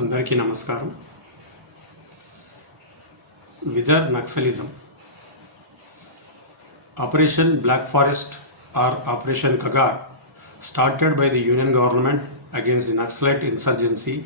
అందరికీ నమస్కారం. Whither Naxalism. Operation Black Forest or Operation Kagar, started by the Union government against the Naxalite insurgency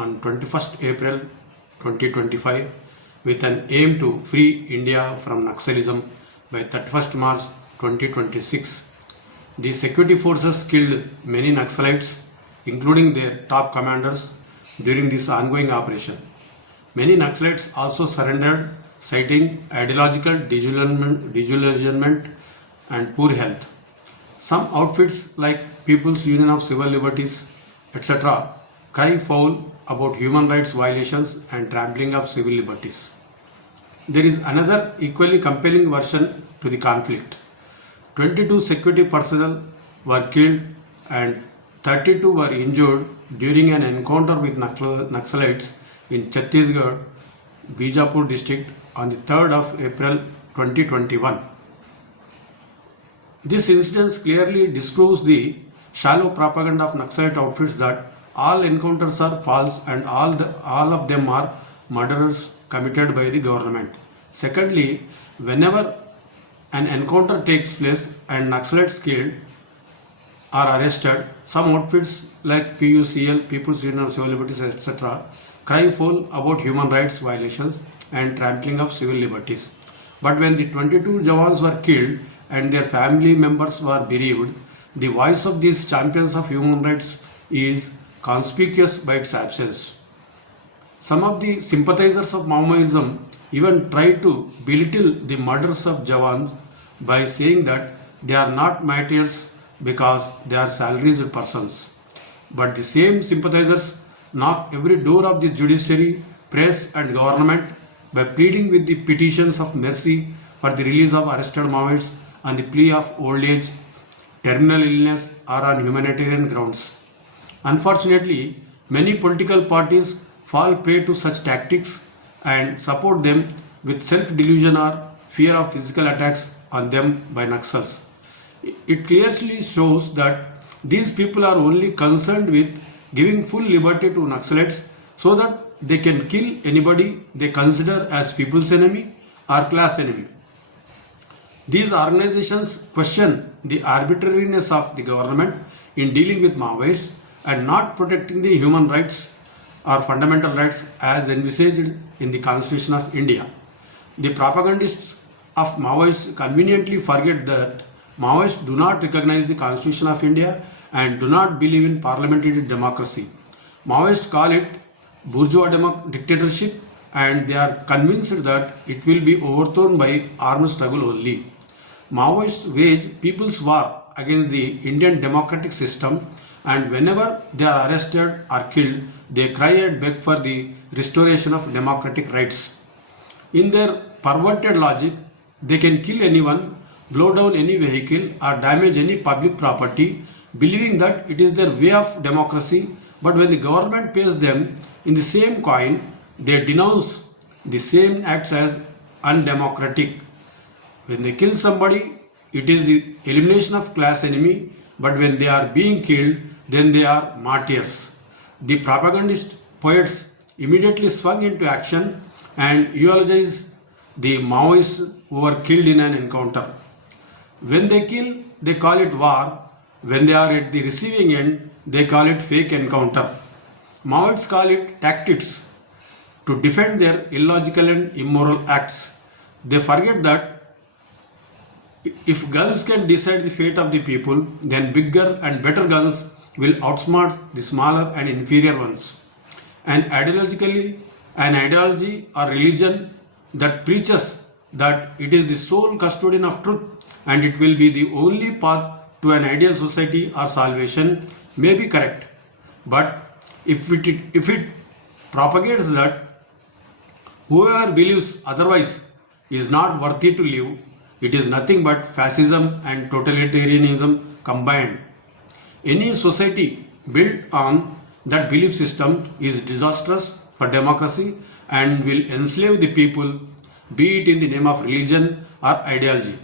on 21st April 2025 with an aim to free India from Naxalism by 31st March 2026. The security forces killed many Naxalites, including their top commanders, during this ongoing operation. Many Naxalites also surrendered, citing ideological disillusionment and poor health. Some outfits like People's Union of Civil Liberties, etc., cry foul about human rights violations and trampling of civil liberties. There is another equally compelling version to the conflict. 22 security personnel were killed and 32 were injured during an encounter with Naxalites in Chhattisgarh, Bijapur district on the 3rd of April 2021. This incident clearly disproves the shallow propaganda of Naxalite outfits that all encounters are false and all of them are murders committed by the government. Secondly, whenever an encounter takes place and Naxalites killed are arrested, some outfits like PUCL, People's Union of Civil Liberties, etc., cry foul about human rights violations and trampling of civil liberties. But when the 22 Jawans were killed and their family members were bereaved, the voice of these champions of human rights is conspicuous by its absence. Some of the sympathizers of Maoism even tried to belittle the murders of Jawans by saying that they are not martyrs because they are salaried persons. But the same sympathizers knock every door of the judiciary, press and government by pleading with the petitions of mercy for the release of arrested Maoists on the plea of old age, terminal illness or on humanitarian grounds. Unfortunately, many political parties fall prey to such tactics and support them with self-delusion or fear of physical attacks on them by Naxals. It clearly shows that these people are only concerned with giving full liberty to Naxalites so that they can kill anybody they consider as people's enemy or class enemy. These organizations question the arbitrariness of the government in dealing with Maoists and not protecting the human rights or fundamental rights as envisaged in the Constitution of India. The propagandists of Maoists conveniently forget that Maoists do not recognize the Constitution of India and do not believe in parliamentary democracy. Maoists call it bourgeois dictatorship and they are convinced that it will be overthrown by armed struggle only. Maoists wage people's war against the Indian democratic system, and whenever they are arrested or killed, they cry and beg for the restoration of democratic rights. In their perverted logic, they can kill anyone, blow down any vehicle or damage any public property, believing that it is their way of democracy, but when the government pays them in the same coin, they denounce the same acts as undemocratic. When they kill somebody, it is the elimination of class enemy, but when they are being killed, then they are martyrs. The propagandist poets immediately swung into action and eulogized the Maoists who were killed in an encounter. When they kill, they call it war. When they are at the receiving end, they call it fake encounter. Maoists call it tactics to defend their illogical and immoral acts. They forget that if guns can decide the fate of the people, then bigger and better guns will outsmart the smaller and inferior ones. An ideology or religion that preaches that it is the sole custodian of truth and it will be the only path to an ideal society or salvation may be correct. But if it propagates that whoever believes otherwise is not worthy to live, it is nothing but fascism and totalitarianism combined. Any society built on that belief system is disastrous for democracy and will enslave the people, be it in the name of religion or ideology.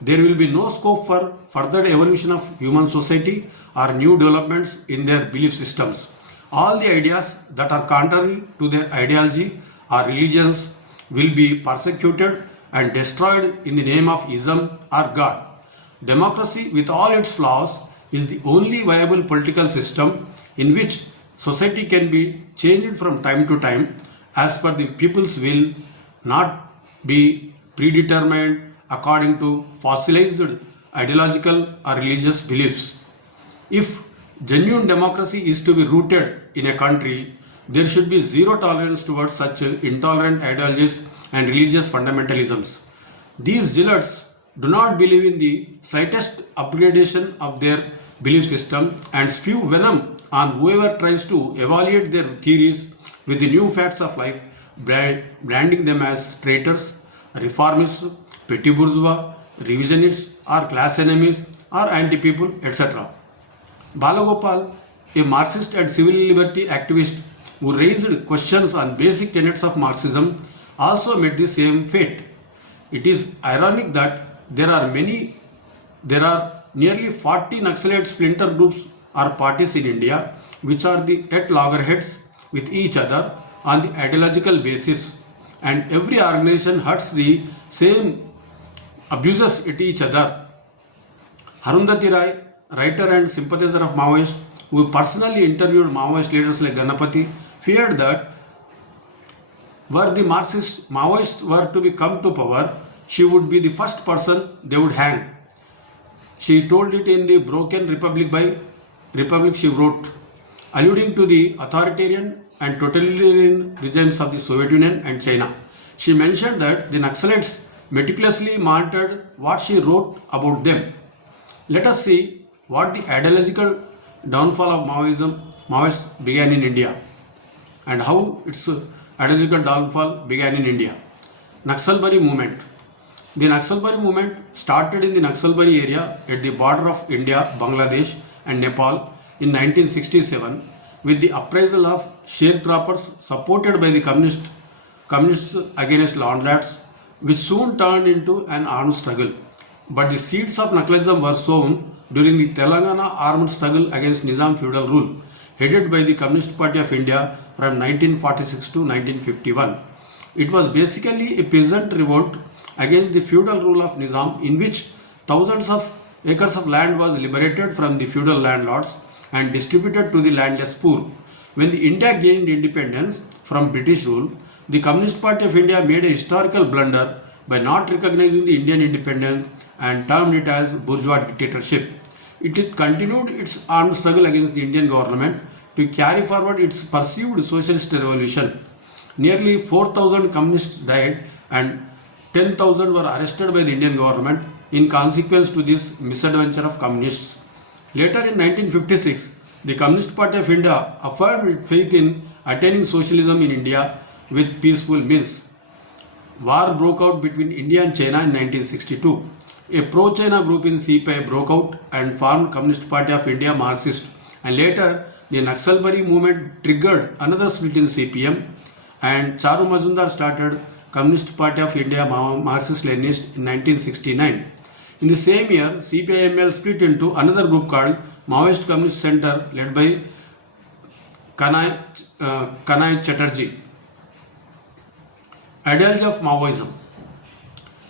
There will be no scope for further evolution of human society or new developments in their belief systems. All the ideas that are contrary to their ideology or religions will be persecuted and destroyed in the name of Islam or God. Democracy, with all its flaws, is the only viable political system in which society can be changed from time to time as per the people's will, not be predetermined according to fossilized ideological or religious beliefs. If genuine democracy is to be rooted in a country, there should be zero tolerance towards such intolerant ideologies and religious fundamentalisms. These zealots do not believe in the slightest upgradation of their belief system and spew venom on whoever tries to evaluate their theories with the new facts of life, branding them as traitors, reformists, petty bourgeois, revisionists, or class enemies, or anti-people, etc. Balagopal, a Marxist and civil liberty activist who raised questions on basic tenets of Marxism, also met the same fate. It is ironic that there are nearly 40 Naxalite splinter groups or parties in India which are at loggerheads with each other on the ideological basis, and every organization hurts the same abuses at each other. Arundhati Roy, writer and sympathizer of Maoists, who personally interviewed Maoist leaders like Ganapati, feared that were the Maoists were to come to power, she would be the first person they would hang. She told it in the Broken Republic she wrote, alluding to the authoritarian and totalitarian regimes of the Soviet Union and China. She mentioned that the Naxalites meticulously monitored what she wrote about them. Let us see what the ideological downfall of Maoists began in India and how its ideological downfall began in India. Naxalbari movement. The Naxalbari movement started in the Naxalbari area at the border of India, Bangladesh and Nepal in 1967 with the uprisal of sharecroppers supported by the communists against landlords, which soon turned into an armed struggle. But the seeds of Naxalism were sown during the Telangana armed struggle against Nizam feudal rule, headed by the Communist Party of India from 1946 to 1951. It was basically a peasant revolt against the feudal rule of Nizam, in which thousands of acres of land was liberated from the feudal landlords and distributed to the landless poor. When the India gained independence from British rule, the Communist Party of India made a historical blunder by not recognizing the Indian independence and termed it as bourgeois dictatorship. It continued its armed struggle against the Indian government to carry forward its perceived socialist revolution. Nearly 4,000 communists died and 10,000 were arrested by the Indian government in consequence to this misadventure of communists. Later in 1956, the Communist Party of India affirmed its faith in attaining socialism in India with peaceful means. War broke out between India and China in 1962. A pro-China group in CPI broke out and formed Communist Party of India Marxist, and later the Naxalbari movement triggered another split in CPM, and Charu Majumdar started Communist Party of India Marxist-Leninist in 1969. In the same year, CPIML split into another group called Maoist Communist Center led by Kanai Chatterjee. Ideology of Maoism.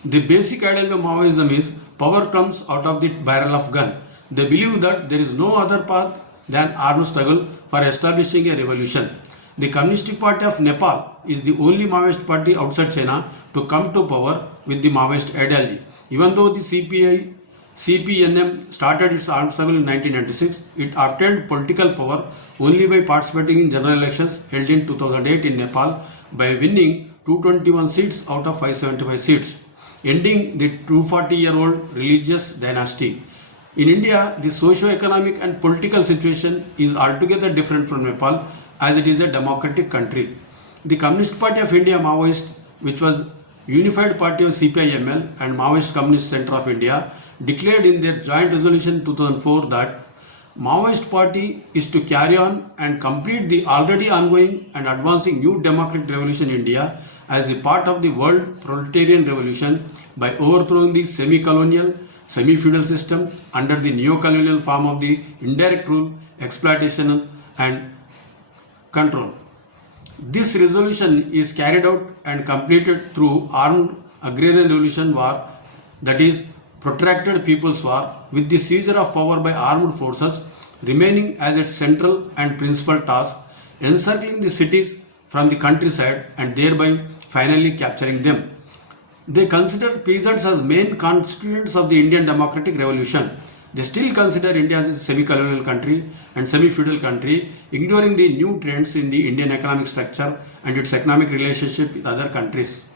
The basic ideology of Maoism is power comes out of the barrel of gun. They believe that there is no other path than armed struggle for establishing a revolution. The Communist Party of Nepal is the only Maoist party outside China to come to power with the Maoist ideology. Even though the CPNM started its armed struggle in 1996, it obtained political power only by participating in general elections held in 2008 in Nepal by winning 221 seats out of 575 seats, ending the 240-year-old religious dynasty. In India, the socio-economic and political situation is altogether different from Nepal, as it is a democratic country. The Communist Party of India Maoist, which was Unified Party of CPIML and Maoist Communist Center of India, declared in their joint resolution 2004 that Maoist Party is to carry on and complete the already ongoing and advancing new democratic revolution in India as the part of the world proletarian revolution by overthrowing the semi-colonial, semi-feudal system under the neo-colonial form of the indirect rule, exploitation and control. This resolution is carried out and completed through armed agrarian revolution war, that is protracted people's war, with the seizure of power by armed forces remaining as its central and principal task, encircling the cities from the countryside and thereby finally capturing them. They considered peasants as main constituents of the Indian democratic revolution. They still consider India as a semi-colonial country and semi-feudal country, ignoring the new trends in the Indian economic structure and its economic relationship with other countries.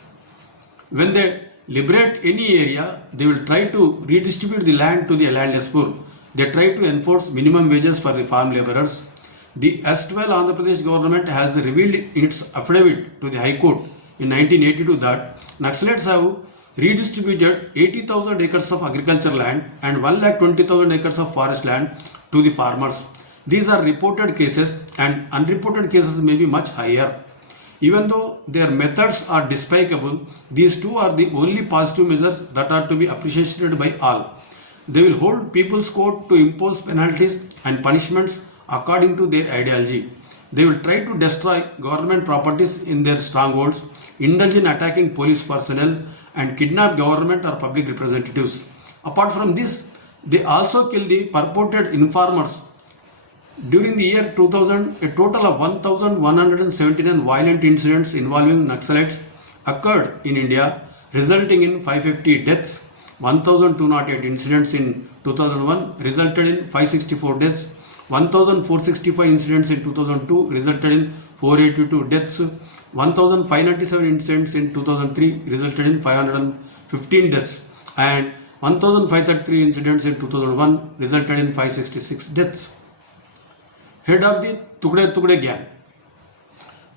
When they liberate any area, they will try to redistribute the land to the landless poor. They try to enforce minimum wages for the farm laborers. The erstwhile Andhra Pradesh government has revealed in its affidavit to the High Court in 1982 that Naxalites have redistributed 80,000 acres of agricultural land and 1,20,000 acres of forest land to the farmers. These are reported cases, and unreported cases may be much higher. Even though their methods are despicable, these two are the only positive measures that are to be appreciated by all. They will hold people's court to impose penalties and punishments according to their ideology. They will try to destroy government properties in their strongholds, indulge in attacking police personnel, and kidnap government or public representatives. Apart from this, they also kill the purported informers. During the year 2000, a total of 1,179 violent incidents involving Naxalites occurred in India, resulting in 550 deaths. 1,208 incidents in 2001 resulted in 564 deaths. 1,465 incidents in 2002 resulted in 482 deaths. 1,597 incidents in 2003 resulted in 515 deaths, and 1,533 incidents in 2001 resulted in 566 deaths. Head of the Tugde Tugde gang.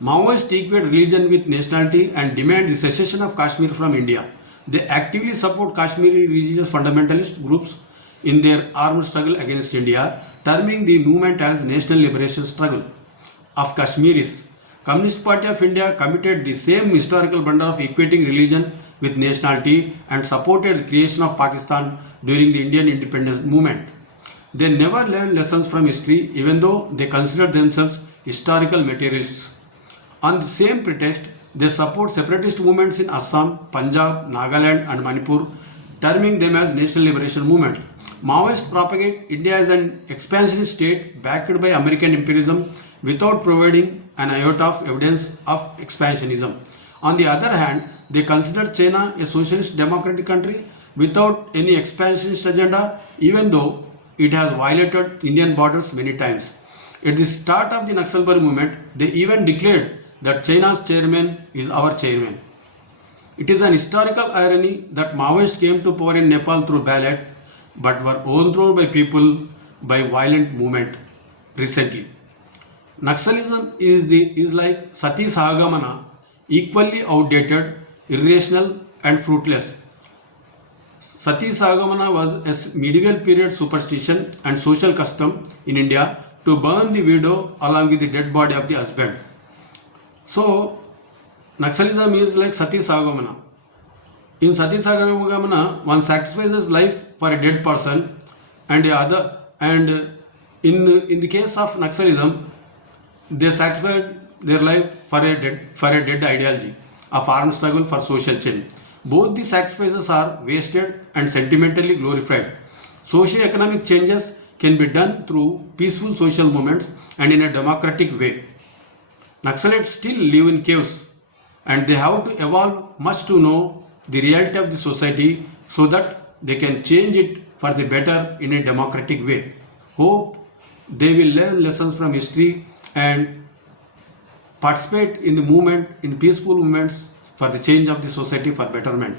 Maoists equate religion with nationality and demand the secession of Kashmir from India. They actively support Kashmiri religious fundamentalist groups in their armed struggle against India, terming the movement as National Liberation Struggle of Kashmiris. Communist Party of India committed the same historical blunder of equating religion with nationality and supported the creation of Pakistan during the Indian independence movement. They never learned lessons from history, even though they considered themselves historical materialists. On the same pretext, they support separatist movements in Assam, Punjab, Nagaland and Manipur, terming them as National Liberation Movement. Maoists propagate India as an expansionist state backed by American imperialism without providing an iota of evidence of expansionism. On the other hand, they consider China a socialist democratic country without any expansionist agenda, even though it has violated Indian borders many times. At the start of the Naxalbari movement, they even declared that China's chairman is our chairman. It is an historical irony that Maoists came to power in Nepal through ballot but were overthrown by people by violent movement recently. Naxalism is like Sati Sahagamana, equally outdated, irrational and fruitless. Sati Sahagamana was a medieval period superstition and social custom in India to burn the widow along with the dead body of the husband. So, Naxalism is like Sati Sahagamana. In Sati Sahagamana, one sacrifices life for a dead person, and in the case of Naxalism, they sacrifice their life for a dead ideology, a armed struggle for social change. Both the sacrifices are wasted and sentimentally glorified. Socio-economic changes can be done through peaceful social movements and in a democratic way. Naxalites still live in caves, and they have to evolve much to know the reality of the society so that they can change it for the better in a democratic way. Hope they will learn lessons from history and participate in the movement, in peaceful movements for the change of the society for betterment.